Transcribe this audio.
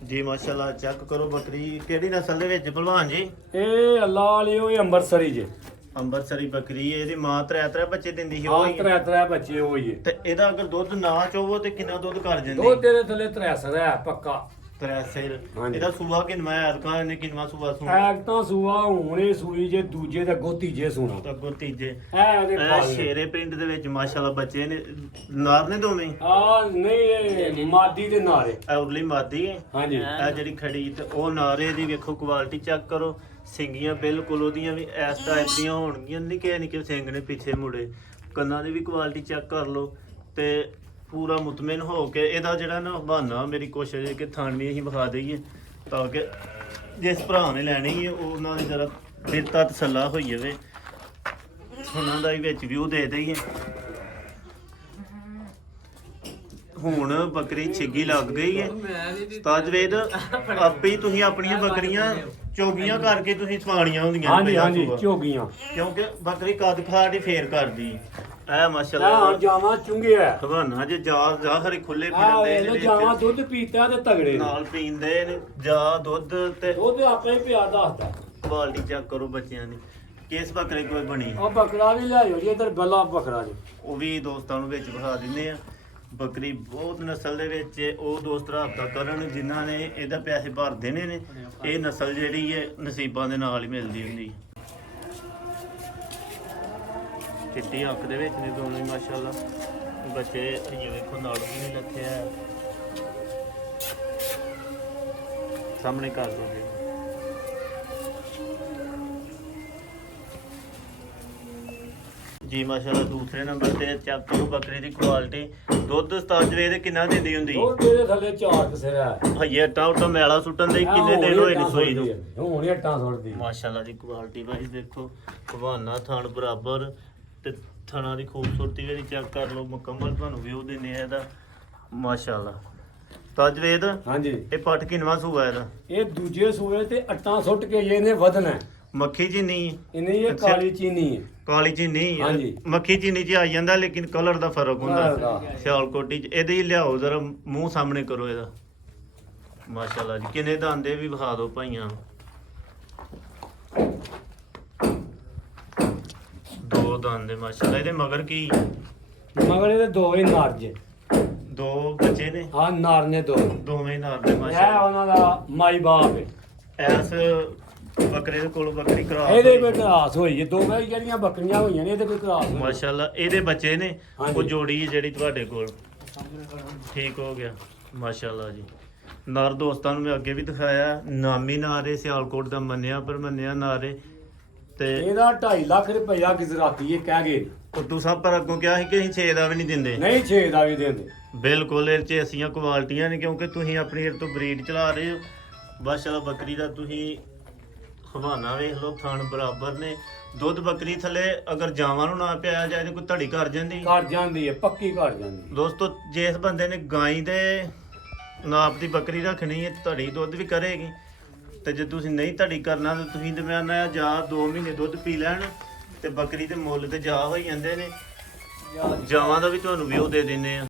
ਜੀ ਮਾਸ਼ਾਅੱਲਾ ਚੈੱਕ ਕਰੋ ਬੱਕਰੀ ਕਿਹੜੀ ਨਸਲ ਦੇ ਵਿੱਚ ਭਲਵਾਨ ਜੀ? ਇਹ ਅੱਲਾ ਵਾਲੀ ਉਹ ਅੰਮ੍ਰਿਤਸਰੀ ਜੇ ਅੰਬਰਸਰੀ ਬੱਕਰੀ ਇਹਦੀ ਮਾਂ ਤਰੇ ਬੱਚੇ ਦਿੰਦੀ ਸੀ ਹਾਂ ਉਹ ਹੀ। ਤਰੇ ਬੱਚੇ ਹੋਈਏ ਤੇ ਇਹਦਾ ਅਗਰ ਦੁੱਧ ਨਾ ਚੋਵੋ ਤੇ ਕਿੰਨਾ ਦੁੱਧ ਕਰ ਜਾਂਦੀ? ਦੋ ਤੇਰੇ ਥੱਲੇ ਤਰੈਸਰ ਹੈ ਪੱਕਾ। ਸਿਰ ਹਾਂਜੀ। ਇਹਦਾ ਸੂਆ ਕਿੰਨਾ ਹੈ? ਅਦਕਾ ਇਹਨੇ ਕਿੰਨਾ ਸੂਆ ਐਕ ਤਾਂ ਸੂਆ ਹੁਣੇ ਸੂਈ ਜੇ ਦੂਜੇ ਤੇ ਅੱਗੋਂ ਤੀਜੇ ਸੂਣਾ ਅੱਗੋਂ ਤੀਜੇ ਇਹਦੇ ਇਹ ਸ਼ੇਰੇ ਪਿੰਡ ਦੇ ਵਿੱਚ ਮਾਸ਼ਾਅੱਲਾ ਬੱਚੇ ਨੇ ਨਾਰ ਨੇ ਦੋਵੇਂ ਆ ਨਹੀਂ ਇਹ ਮਾਦੀ ਦੇ ਨਾਰੇ ਉਰਲੀ ਮਾਦੀ ਹੈ ਹਾਂਜੀ ਇਹ ਜਿਹੜੀ ਖੜੀ ਤੇ ਉਹ ਨਾਰੇ ਦੀ ਵੇਖੋ ਕੁਆਲਿਟੀ ਚੈੱਕ ਕਰੋ। ਸਿੰਗੀਆਂ ਬਿਲਕੁਲ ਉਹਦੀਆਂ ਵੀ ਇਸ ਟਾਈਪ ਦੀਆਂ ਹੋਣਗੀਆਂ ਨਿੱਕੇ ਨਿੱਕੇ ਸਿੰਗ ਨੇ ਪਿੱਛੇ ਮੁੜੇ। ਕੰਨਾਂ ਦੀ ਵੀ ਕੁਆਲਿਟੀ ਚੈੱਕ ਕਰ ਲਓ ਤੇ ਪੂਰਾ ਮੁਤਮਿਨ ਹੋ ਕੇ ਇਹਦਾ ਜਿਹੜਾ ਨਾ ਬਹਾਨਾ ਮੇਰੀ ਕੋਸ਼ਿਸ਼ ਹੈ ਕਿ ਥਣ ਵੀ ਅਸੀਂ ਵਿਖਾ ਦਈਏ ਤਾਂ ਕਿ ਜਿਸ ਭਰਾ ਨੇ ਲੈਣੀ ਹੈ ਉਹ ਉਹਨਾਂ ਦੀ ਜਰਾ ਦਿਲ ਤਾਂ ਤਸੱਲਾ ਹੋਈ ਜਾਵੇ। ਉਹਨਾਂ ਦਾ ਵੀ ਵਿੱਚ ਵਿਊ ਦੇ ਦਈਏ। ਹੁਣ ਬੱਕਰੀ ਛਿੱਗੀ ਲੱਗ ਗਈ ਹੈ ਤਾਜਵੇਦ ਆਪੇ ਹੀ ਤੁਸੀਂ ਆਪਣੀਆਂ ਬੱਕਰੀਆਂ ਚੋਗੀਆਂ ਕਰਕੇ ਤੁਸੀਂ ਸਵਾਣੀਆਂ ਹੁੰਦੀਆਂ ਹਾਂਜੀ ਪਹਿਲਾਂ ਹਾਂਜੀ ਸੁਬਹ। ਝੋਗੀਆਂ ਕਿਉਂਕਿ ਬੱਕਰੀ ਕੱਦ ਖਾੜੀ ਫੇਰ ਕਰਦੀ ਐ ਆ ਮਾਸ਼ਾਅੱਲਾ ਜਾਵਾਂ ਚੁੰਗਿਆ ਹਵਾਨਾ ਜੇ ਜਾ ਹਰੇ ਖੁੱਲੇ ਆ ਫਿਰਦੇ ਇਹ ਜਾਵਾਂ ਦੁੱਧ ਪੀਤਾ ਤੇ ਤਗੜੇ ਨੇ। ਨਾਲ ਪੀਂਦੇ ਨੇ ਜਾ ਦੁੱਧ ਤੇ ਦੁੱਧ ਆਪੇ ਹੀ ਪਿਆ ਦੱਸਦਾ। ਕੁਆਲਿਟੀ ਚੈੱਕ ਕਰੋ ਬੱਚਿਆਂ ਦੀ ਕਿਸ ਬੱਕਰੇ ਕੋਈ ਬਣੀ ਉਹ ਬੱਕਰਾ ਵੀ ਲਿਆਇਓ ਜੀ ਇਧਰ ਗੱਲਾ ਬੱਕਰਾ ਜੀ। ਉਹ ਵੀ ਦੋਸਤਾਂ ਨੂੰ ਵਿੱਚ ਵਿਖਾ ਦਿੰਦੇ ਆ। ਬੱਕਰੀ ਬਹੁਤ ਨਸਲ ਦੇ ਵਿੱਚ ਹੈ। ਉਹ ਦੋਸਤ ਰਾਬਤਾ ਕਰਨ ਜਿਨ੍ਹਾਂ ਨੇ ਇਹਦਾ ਪੈਸੇ ਭਰ ਦੇਣੇ ਨੇ। ਇਹ ਨਸਲ ਜਿਹੜੀ ਹੈ ਨਸੀਬਾਂ ਦੇ ਨਾਲ ਹੀ ਮਿਲਦੀ ਹੁੰਦੀ। ਚਿੱਟੀ ਅੱਖ ਦੇ ਵਿੱਚ ਨੇ ਦੋਨੋਂ ਹੀ ਮਾਸ਼ਾਅੱਲਾ ਬੱਚੇ। ਇਹ ਵੇਖੋ ਨਾਲ ਵੀ ਨਹੀਂ ਲੱਥਿਆ ਸਾਹਮਣੇ ਕਰ ਦੋ ਜੀ। ਜੀ ਮਾਸ਼ਾਅੱਲਾ ਦੂਸਰੇ ਨੰਬਰ ਤੇ ਚੈੱਕ ਕਰੋ ਬੱਕਰੀ ਦੀ ਕੁਆਲਿਟੀ। ਦੁੱਧ ਉਸਤਾਦ ਵੇ ਦੇ ਕਿੰਨਾ ਦਿੰਦੀ ਹੁੰਦੀ? ਉਹ ਤੇਰੇ ਥੱਲੇ ਚਾਰ ਕਸਰਾ ਹੈ। ਹਈਏ ਟਾਉਟਾ ਮੈਲਾ ਸੁੱਟਣ ਦੇ ਕਿੰਨੇ ਦਿਨ ਹੋਏ ਨੇ ਸੋਈ ਨੂੰ? ਹੁਣ ਇੱਟਾਂ ਸੁੱਟਦੀ ਮਾਸ਼ਾਅੱਲਾ ਦੀ ਕੁਆਲਿਟੀ ਭਾਈ ਦੇਖੋ ਭਵਾਨਾ ਥਣ ਬਰਾਬਰ ਤੇ ਥਣਾ ਦੀ ਖੂਬਸੂਰਤੀ ਵੀ ਚੈੱਕ ਕਰ ਲਓ। ਮੁਕੰਮਲ ਤੁਹਾਨੂੰ ਵਿਊ ਦਿੰਨੇ ਆ ਇਹਦਾ ਮਾਸ਼ਾਅੱਲਾ। ਤਾਜਵੇਦ ਹਾਂਜੀ ਇਹ ਪੱਟ ਕਿੰਨਵਾਂ ਸੂਆ ਇਹਦਾ? ਇਹ ਦੂਜੇ ਸੂਏ ਤੇ ਅੱਟਾਂ ਸੁੱਟ ਕੇ ਇਹਨੇ ਵਧਣਾ। ਮੱਖੀ ਚੀਨੀ ਇਹਨੇ ਇਹ ਅੱਛਾ। ਕਾਲੀ ਚੀਨੀ ਹੈ। ਕਾਲੀ ਚੀਨੀ ਹਾਂਜੀ। ਮੱਖੀ ਚੀਨੀ ਚ ਆ ਜਾਂਦਾ ਲੇਕਿਨ ਕਲਰ ਦਾ ਫਰਕ ਕਲਰ ਹੁੰਦਾ ਦਾ। ਸਿਆਲਕੋਟੀ ਚ। ਇਹਦੇ ਹੀ ਲਿਆਓ ਜ਼ਰਾ ਮੂੰਹ ਸਾਹਮਣੇ ਕਰੋ ਇਹਦਾ ਮਾਸ਼ਾਅੱਲਾ ਜੀ। ਕਿੰਨੇ ਦੰਦੇ ਵੀ ਵਿਖਾ ਦਿਓ ਭਾਈਆਂ। ਦੋ ਦੰਦ ਮਾਸ਼ਾਅੱਲਾ। ਇਹਦੇ ਮਗਰ ਕੀ? ਮਗਰ ਇਹਦੇ ਦੋ ਹੀ ਨਰ ਜੇ। ਦੋ ਬੱਚੇ ਨੇ? ਹਾਂ ਨਰ ਨੇ ਦੋ। ਦੋਵੇਂ ਨਰ ਦੇ ਇਹ ਮਾਸ਼ਾਅੱਲਾ। ਉਹਨਾਂ ਦਾ ਮਾਈ ਬਾਪ ਹੈ। ਐਸ ਬੱਕਰੇ ਦੇ ਕੋਲ ਬੱਕਰੀ ਕਰਾਸ ਇਹਦੇ ਕੋਈ ਕਰਾਸ ਹੋਈ ਹੈ। ਦੋਵੇਂ ਜਿਹੜੀਆਂ ਬੱਕਰੀਆਂ ਹੋਈਆਂ ਨੇ ਇਹਦੇ ਕੋਈ ਕਰਾਸ ਹੋਈ। ਮਾਸ਼ਾਅੱਲਾ। ਇਹਦੇ ਬੱਚੇ ਨੇ ਹਾਂਜੀ। ਉਹ ਜੋੜੀ ਜਿਹੜੀ ਤੁਹਾਡੇ ਕੋਲ ਠੀਕ ਹੋ ਗਿਆ ਮਾਸ਼ਾਅੱਲਾ ਜੀ। ਨਰ ਦੋਸਤਾਂ ਨੂੰ ਮੈਂ ਅੱਗੇ ਵੀ ਦਿਖਾਇਆ ਨਾਮੀ ਨਾਰੇ ਸਿਆਲਕੋਟ ਦਾ ਮੰਨਿਆ ਪਰ ਮੰਨਿਆ ਨਾਰੇ ਤੇ ਇਹਦਾ 2.5 ਲੱਖ ਰੁਪਇਆ ਗਿਜ਼ਰਾਤੀ ਇਹ ਕਹਿ ਗਏ। ਕੁੱਟੂ ਸਾਹਿਬ ਪਰ ਅੱਗੋਂ ਕਿਹਾ ਸੀ ਕਿ ਅਸੀਂ 6 ਦਾ ਵੀ ਨਹੀਂ ਦਿੰਦੇ। ਨਹੀਂ 6 ਦਾ ਵੀ ਦਿੰਦੇ। ਬਿਲਕੁਲ ਇਹ ਚ ਐਸੀਆਂ ਕੁਆਲਟੀਆਂ ਨੇ ਕਿਉਂਕਿ ਤੁਸੀਂ ਆਪਣੀ ਏਰ ਤੋਂ ਬਰੀਡ ਚਲਾ ਰਹੇ ਹੋ। ਮਾਸ਼ਾਅੱਲਾ ਬੱਕਰੀ ਦਾ ਤੁਸੀਂ ਹਵਾਨਾ ਵੇਖ ਲਓ ਥਣ ਬਰਾਬਰ ਨੇ। ਦੁੱਧ ਬੱਕਰੀ ਥੱਲੇ ਅਗਰ ਜਾਵਾਂ ਨੂੰ ਨਾ ਪਿਆਇਆ ਜਾਏ ਤੇ ਕੋਈ ਧੜੀ ਕਰ ਜਾਂਦੀ ਘਰ ਜਾਂਦੀ ਹੈ ਪੱਕੀ ਘਰ ਜਾਂਦੀ। ਦੋਸਤੋ। ਜਿਸ ਬੰਦੇ ਨੇ ਗਾਈ ਦੇ ਨਾਪ ਦੀ ਬੱਕਰੀ ਰੱਖਣੀ ਹੈ ਧੜੀ ਦੁੱਧ ਵੀ ਕਰੇਗੀ ਤੇ ਜੇ ਤੁਸੀਂ ਨਹੀਂ ਧੜੀ ਕਰਨਾ ਤਾਂ ਤੁਸੀਂ ਤੇ ਮੈਂ ਨਾ ਜਾਂ 2 ਮਹੀਨੇ ਦੁੱਧ ਪੀ ਲੈਣ ਤੇ ਬੱਕਰੀ ਦੇ ਮੁੱਲ ਤੇ ਜਾ ਹੋਈ ਜਾਂਦੇ ਨੇ। ਜਾਵਾਂ ਦਾ ਵੀ ਤੁਹਾਨੂੰ ਵਿਊ ਦੇ ਦਿੰਨੇ ਆ।